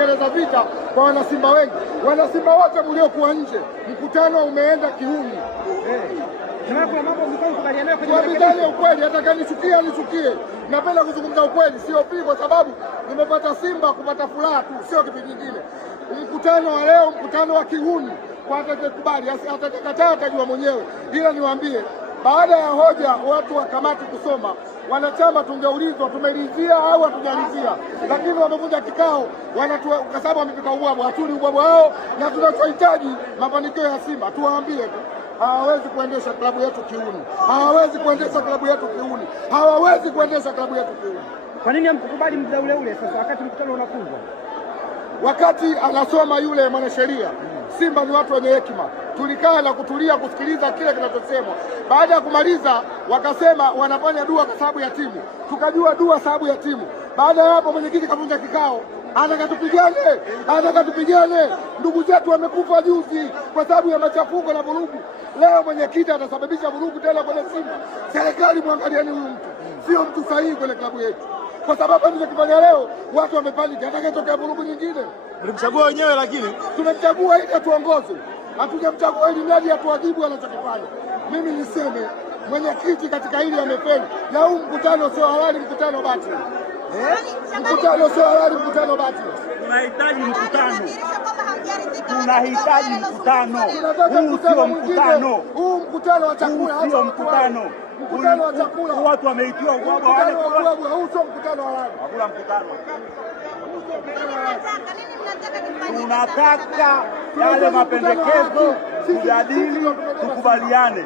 kutengeneza vita kwa wanasimba wengi. Wanasimba wote mliokuwa nje, mkutano umeenda kiuni. Tuambizane ukweli, nichukie. Napenda kuzungumza ukweli, sio pili, kwa sababu nimepata Simba kupata furaha tu, sio kitu kingine. Mkutano wa leo, mkutano wa kiuni, kwa atakayekubali, atakayekataa atajua mwenyewe. Ila niwaambie, baada ya hoja watu wa kamati kusoma, wanachama tungeulizwa tumeridhia au hatujaridhia, lakini wamevunja kikao, kwa sababu wamepika ubwabwa. Hatuli ubwabwa wao, na tunachohitaji mafanikio ya Simba. Tuwaambie tu, hawawezi kuendesha klabu yetu kiuni, hawawezi kuendesha klabu yetu kiuni, hawawezi kuendesha klabu yetu kiuni. Kwa nini hamkubali muda ule sasa, wakati mkutano unafungwa? Wakati anasoma yule mwanasheria, Simba ni watu wenye hekima, tulikaa na kutulia kusikiliza kile kinachosemwa. Baada ya kumaliza, wakasema wanafanya dua kwa sababu ya timu, tukajua dua sababu ya timu. Baada ya hapo, mwenyekiti kavunja kikao, anataka tupigane. Ndugu zetu wamekufa juzi kwa sababu ya machafuko na vurugu. Leo mwenyekiti atasababisha vurugu tena kwenye Simba. Serikali, mwangalieni huyu mtu, sio mtu sahihi kwenye klabu yetu, kwa sababu alichokifanya leo watu wamepaniki. Atakayetokea vurugu nyingine, mlimchagua wenyewe, lakini tumemchagua ili atuongoze, hatujamchagua ili mradi atuadhibu anachokifanya. Mimi niseme mwenyekiti katika hili amefeli, na huu mkutano sio halali, mkutano batili. Mkutano sio halali, mkutano batili. Tunahitaji mkutano, tunahitaji mkutano. Huu sio mkutano, huu mkutano wa chakula, sio mkutano. Mkutano wa chakula, watu wameitiwa ubwabwa wale. Huu sio mkutano halali. Hakuna mkutano. Tunataka yale mapendekezo tujadili, tukubaliane.